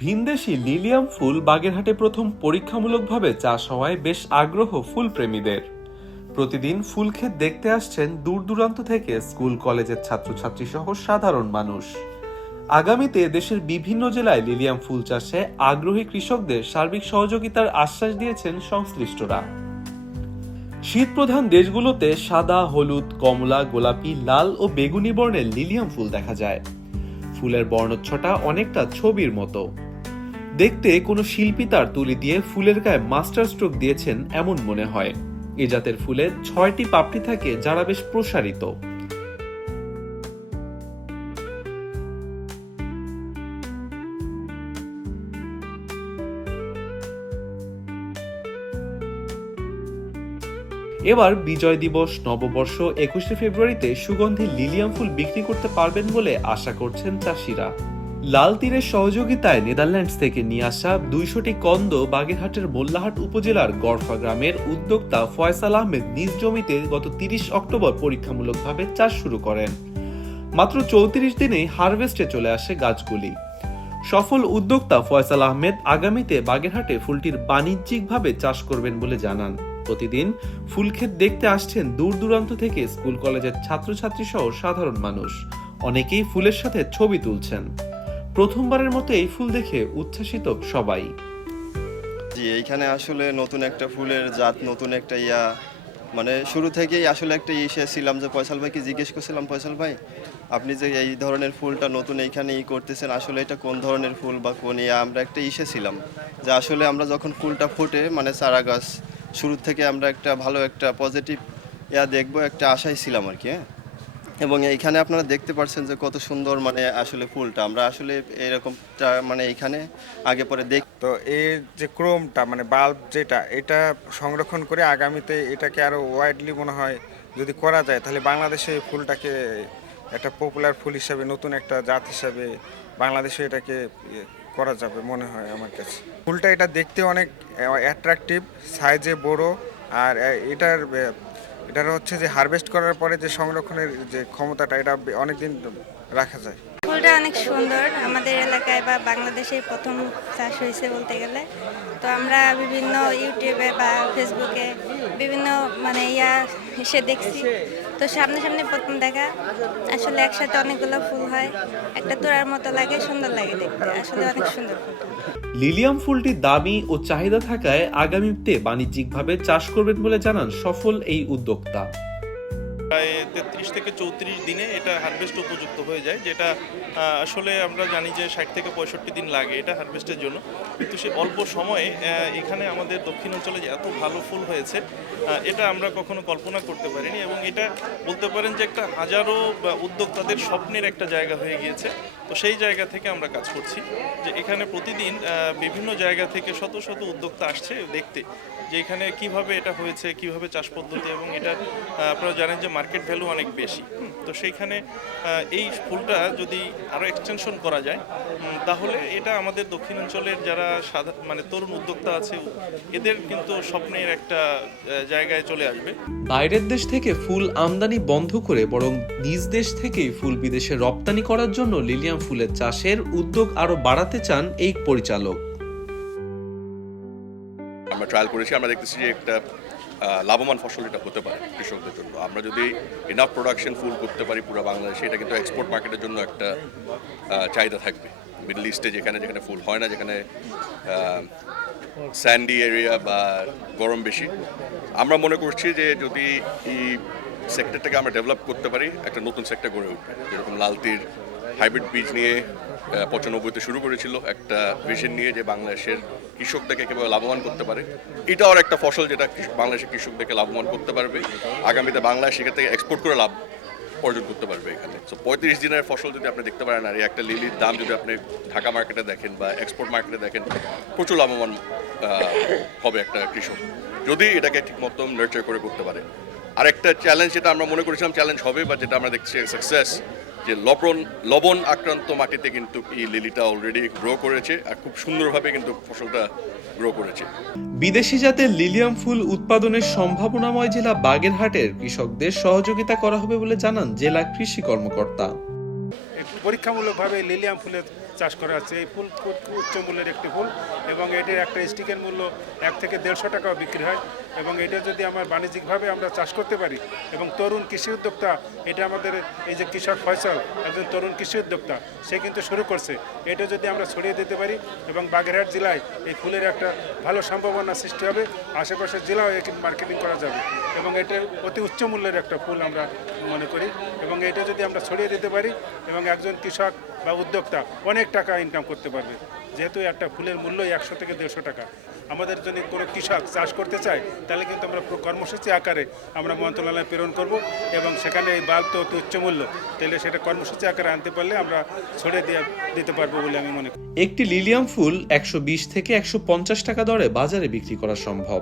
ভিনদেশি লিলিয়াম ফুল বাগেরহাটে প্রথম পরীক্ষামূলকভাবে চাষ হওয়ায় বেশ আগ্রহ ফুল প্রেমীদের প্রতিদিন ফুল ক্ষেত দেখতে আসছেন দূর দূরান্ত থেকে স্কুল, কলেজের ছাত্রছাত্রী সহ সাধারণ মানুষ। আগামীতে দেশের বিভিন্ন জেলায় লিলিয়াম ফুল চাষে আগ্রহী কৃষকদের সার্বিক সহযোগিতার আশ্বাস দিয়েছেন সংশ্লিষ্টরা। শীতপ্রধান দেশগুলোতে সাদা, হলুদ, কমলা, গোলাপি, লাল ও বেগুনি বর্ণের লিলিয়াম ফুল দেখা যায়। ফুলের বর্ণচ্ছটা অনেকটা ছবির মতো। দেখতে কোনো শিল্পী তার তুলি দিয়ে ফুলের গায়ে মাস্টার স্ট্রোক দিয়েছেন এমন মনে হয়। এ জাতের ফুলে ছয়টি পাপড়ি থাকে যারা বেশ প্রসারিত। এবার বিজয় দিবস, নববর্ষ, একুশে ফেব্রুয়ারিতে সুগন্ধি লিলিয়াম ফুল বিক্রি করতে পারবেন বলে আশা করছেন চাষিরা। লাল তীরের সহযোগিতায় নেদারল্যান্ডস থেকে নিয়ে আসা দুইশোটি কন্দ বাগেরহাটের মোল্লাহাট উপজেলার গড়ফা গ্রামের উদ্যোক্তা ফয়সাল আহমেদ নিজ জমিতে গত তিরিশ অক্টোবর পরীক্ষামূলকভাবে চাষ শুরু করেন। মাত্র চৌত্রিশ দিনেই হারভেস্টে চলে আসে গাছগুলি। সফল উদ্যোক্তা ফয়সাল আহমেদ আগামীতে বাগেরহাটে ফুলটির বাণিজ্যিকভাবে চাষ করবেন বলে জানান। প্রতিদিন ফুলক্ষেত দেখতে আসছেন দূর দূরান্ত থেকে স্কুল কলেজের ছাত্রছাত্রী সহ সাধারণ মানুষ। অনেকেই ফুলের সাথে ছবি তুলছেন। প্রথমবারের মতো এই ফুল দেখে উচ্ছ্বাসিত সবাই। জি, এইখানে আসলে নতুন একটা ফুলের জাত, নতুন একটা ইয়া মানে শুরু থেকেই আসলে একটা ইসে ছিলাম যে পয়সাল ভাইকে জিজ্ঞেস করছিলাম পয়সাল ভাই, আপনি যে এই ধরনের ফুলটা নতুন এইখানে ই করতেছেন, আসলে এটা কোন ধরনের ফুল বা কোন ইয়া? আমরা একটা ইসে ছিলাম যে, আসলে আমরা যখন ফুলটা ফোটে মানে চারা গাছ শুরু থেকে আমরা একটা ভালো একটা পজিটিভ ইয়া দেখব, একটা আশাই ছিলাম আর কি হ্যাঁ। এবং এইখানে আপনারা দেখতে পাচ্ছেন যে কত সুন্দর মানে আসলে ফুলটা। আমরা আসলে এরকমটা মানে এইখানে আগে পরে দেখ তো এর যে ক্রোমটা মানে বাল্ব যেটা, এটা সংরক্ষণ করে আগামীতে এটাকে আরও ওয়াইডলি মনে হয় যদি করা যায়, তাহলে বাংলাদেশে ফুলটাকে একটা পপুলার ফুল হিসাবে, নতুন একটা জাত হিসাবে বাংলাদেশে এটাকে করা যাবে মনে হয় আমার কাছে। ফুলটা এটা দেখতে অনেক অ্যাট্রাকটিভ সাইজে বড়, আর এটার এটার হচ্ছে যে হারভেস্ট করার পরে যে সংরক্ষণের যে ক্ষমতাটা, এটা অনেক দিন রাখা যায়। ফুলটা অনেক সুন্দর। আমাদের এলাকায় বা বাংলাদেশে প্রথম চাষ হয়েছে বলতে গেলে। তো আমরা বিভিন্ন ইউটিউবে বা ফেসবুকে বিভিন্ন মানে ইয়া এসে দেখছি। তো সামনে সামনে প্রথম দেখা। আসলে একসাথে অনেকগুলো ফুল হয়। একটা তোড়ার মতো লাগে, সুন্দর লাগে দেখতে। আসলে অনেক সুন্দর ফুল লিলিয়াম ফুলটি দামি ও চাহিদা থাকায় আগামীতে বাণিজ্যিকভাবে চাষ করবেন বলে জানান সফল এই উদ্যোক্তা। প্রায় তেত্রিশ থেকে চৌত্রিশ দিনে এটা হারভেস্ট উপযুক্ত হয়ে যায়, যেটা আসলে আমরা জানি যে ষাট থেকে পঁয়ষট্টি দিন লাগে এটা হারভেস্টের জন্য। কিন্তু সে অল্প সময়ে এখানে আমাদের দক্ষিণ অঞ্চলে যে এত ভালো ফুল হয়েছে এটা আমরা কখনো কল্পনা করতে পারিনি এবং এটা বলতে পারেন যে একটা হাজারো উদ্যোক্তাদের স্বপ্নের একটা জায়গা হয়ে গিয়েছে। তো সেই জায়গা থেকে আমরা কাজ করছি যে এখানে প্রতিদিন বিভিন্ন জায়গা থেকে শত শত উদ্যোক্তা আসছে দেখতে, যে এখানে কীভাবে এটা হয়েছে, কীভাবে চাষ পদ্ধতি এবং এটা আপনারা জানেন যে মার্কেট ভ্যালু অনেক বেশি। তো সেইখানে এই ফুলটা যদি আরও এক্সটেনশন করা যায় তাহলে এটা আমাদের দক্ষিণ অঞ্চলের যারা সাধারণ মানে তরুণ উদ্যোক্তা আছে এদের কিন্তু স্বপ্নের একটা জায়গায় চলে আসবে। বাইরের দেশ থেকে ফুল আমদানি বন্ধ করে বরং নিজ দেশ থেকেই ফুল বিদেশে রপ্তানি করার জন্য লিলিয়াম ফুলের চাষের উদ্যোগ আরও বাড়াতে চান এই পরিচালক। আমরা ট্রায়াল করেছি আমরা দেখতেছি যে একটা লাভবান ফসল এটা হতে পারে কৃষকদের জন্য। আমরা যদি এনাফ প্রোডাকশন ফুল করতে পারি পুরো বাংলাদেশে, এটা কিন্তু এক্সপোর্ট মার্কেটের জন্য একটা চাহিদা থাকবে। মিডল ইস্টে যেখানে যেখানে ফুল হয় না, যেখানে স্যান্ডি এরিয়া বা গরম বেশি, আমরা মনে করছি যে যদি এই সেক্টরটাকে আমরা ডেভেলপ করতে পারি, একটা নতুন সেক্টর গড়ে উঠবে। যেরকম লালতির হাইব্রিড বীজ নিয়ে পঁচানব্বইতে শুরু করেছিল একটা ভিশন নিয়ে যে বাংলাদেশের কৃষকদেরকে কীভাবে লাভবান করতে পারে। এটাও একটা ফসল যেটা বাংলাদেশের কৃষকদেরকে লাভবান করতে পারবে। আগামীতে বাংলাদেশ সেখান থেকে এক্সপোর্ট করে লাভ অর্জন করতে পারবে এখানে। তো পঁয়ত্রিশ দিনের ফসল যদি আপনি দেখতে পারেন, আর এই একটা লিলির দাম যদি আপনি ঢাকা মার্কেটে দেখেন বা এক্সপোর্ট মার্কেটে দেখেন, প্রচুর লাভবান হবে একটা কৃষক। যদি এটাকে ঠিক মতো নার্চার করে করতে পারে। আর একটা চ্যালেঞ্জ যেটা আমরা মনে করেছিলাম চ্যালেঞ্জ হবে বা যেটা আমরা দেখছি সাকসেস যে লবণ লবণ আক্রান্ত মাটিতে কিন্তু এই লিলিটা অলরেডি গ্রো করেছে আর খুব সুন্দরভাবে কিন্তু ফসলটা গ্রো করেছে। বিদেশি জাতের লিলিয়াম ফুল উৎপাদনের সম্ভাবনাময় জেলা বাগেরহাটের কৃষকদের সহযোগিতা করা হবে বলে জানান জেলা কৃষি কর্মকর্তা। পরীক্ষামূলকভাবে লিলিয়াম ফুলের চাষ করা হচ্ছে। এই ফুল উচ্চ মূল্যের একটি ফুল এবং এটির একটা স্টিকের মূল্য এক থেকে দেড়শো টাকাও বিক্রি হয় এবং এটা যদি আমার বাণিজ্যিকভাবে আমরা চাষ করতে পারি এবং তরুণ কৃষি উদ্যোক্তা, এটা আমাদের এই যে কৃষক ফয়সল, একজন তরুণ কৃষি উদ্যোক্তা, সে কিন্তু শুরু করছে। এটা যদি আমরা ছড়িয়ে দিতে পারি এবং বাগেরহাট জেলায় এই ফুলের একটা ভালো সম্ভাবনা সৃষ্টি হবে, আশেপাশের জেলাও এর মার্কেটিং করা যাবে এবং এটা অতি উচ্চ মূল্যের একটা ফুল আমরা মনে করি এবং এটা যদি আমরা ছড়িয়ে দিতে পারি এবং একজন কৃষক বা উদ্যোক্তা অনেক টাকা ইনকাম করতে পারবে। যেহেতু একটা ফুলের মূল্য একশো থেকে দেড়শো টাকা। আমাদের যদি কোনো কৃষক চাষ করতে চায়, তাহলে কিন্তু আমরা কর্মসূচি আকারে আমরা মন্ত্রণালয়ে প্রেরণ করব এবং সেখানে এই বাল্ব তো উচ্চ মূল্য। তাহলে সেটা কর্মসূচি আকারে আনতে পারলে আমরা ছড়িয়ে দিয়ে দিতে পারব বলে আমি মনে করি। একটি লিলিয়াম ফুল একশো বিশ থেকে একশো পঞ্চাশ টাকা দরে বাজারে বিক্রি করা সম্ভব।